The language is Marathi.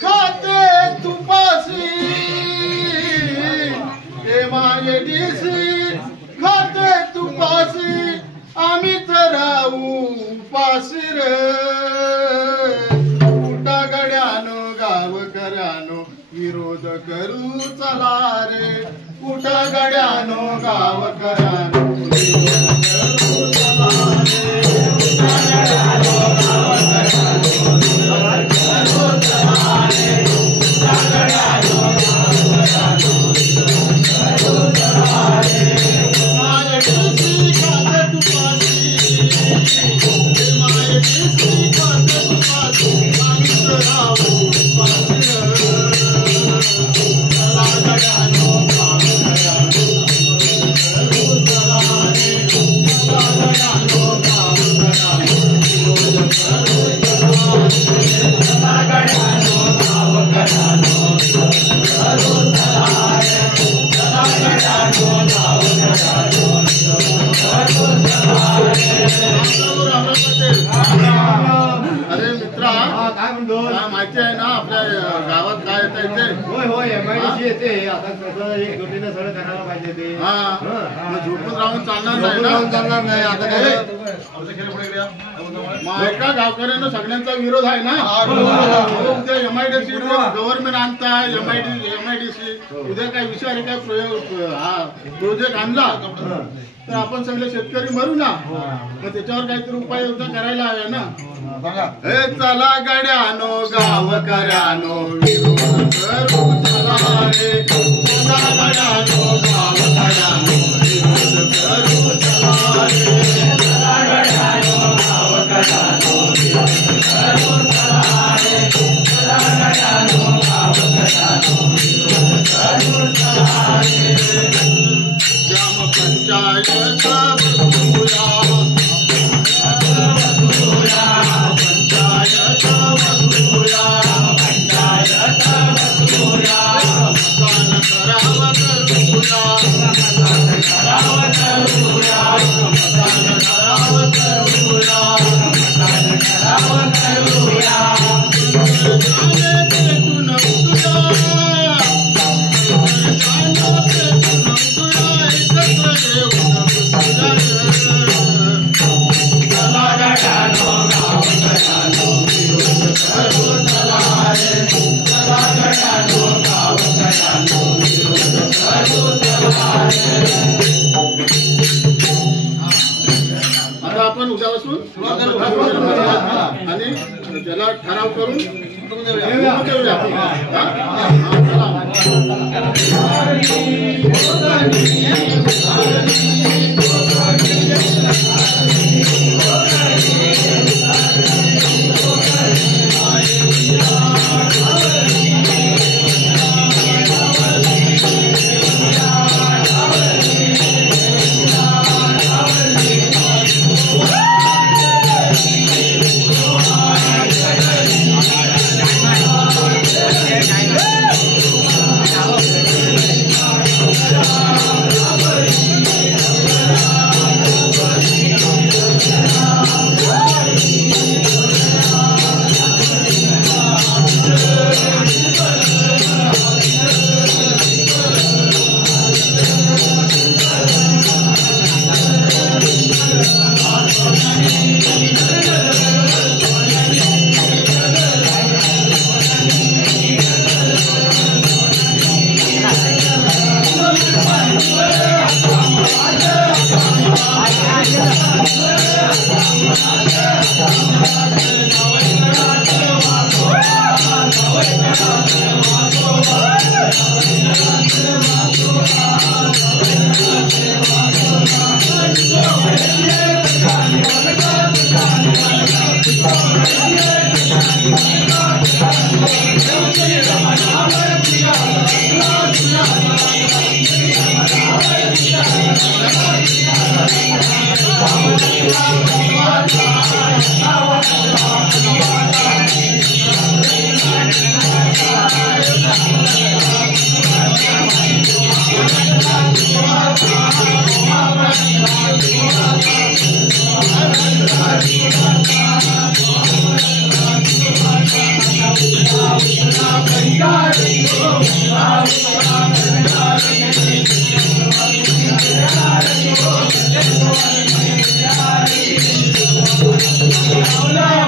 खाते तुपासी खाते तुपासी आम्ही तर उपासी रे उठा गड्यानो गावकऱ्यानो विरोध करू चला रे उठा गड्यानो गावकऱ्यानो विरोध करू चला रे उठा गड्यानो गावकऱ्यानो विरोध करू चला रे उठा गड्यानो गावकऱ्यानो विरोध करू चला रे अरे मित्रा काय म्हणतो माहिती आहे ना आपल्या गावात काय येते होय होय एमआयडीसी येते आता कसं एक जोडीने सगळं करायला पाहिजे ते झोपून राहून चालणार नाही आता काय एका गावकऱ्यांना सगळ्यांचा विरोध आहे ना उद्या एमआयडीसी गव्हर्नमेंट आणता एमआयडीसी उद्या काय विचार काय प्रोजेक्ट आणला तर आपण सगळे शेतकरी मरू ना मग त्याच्यावर काहीतरी उपाययोजना करायला हव्या ना हे चला गड्यानो गावकऱ्यानो विरोध करू चला रे चला गड्यानो गावकऱ्यानो विरोध करू चला रे चला गड्यानो गावकऱ्यानो विरोध करू चला रे चला गड्यानो गावकऱ्यानो विरोध करू चला रे ग्रामपंचायत बसूया आता आपण उद्यापासून आणि त्याला ठराव करून लावला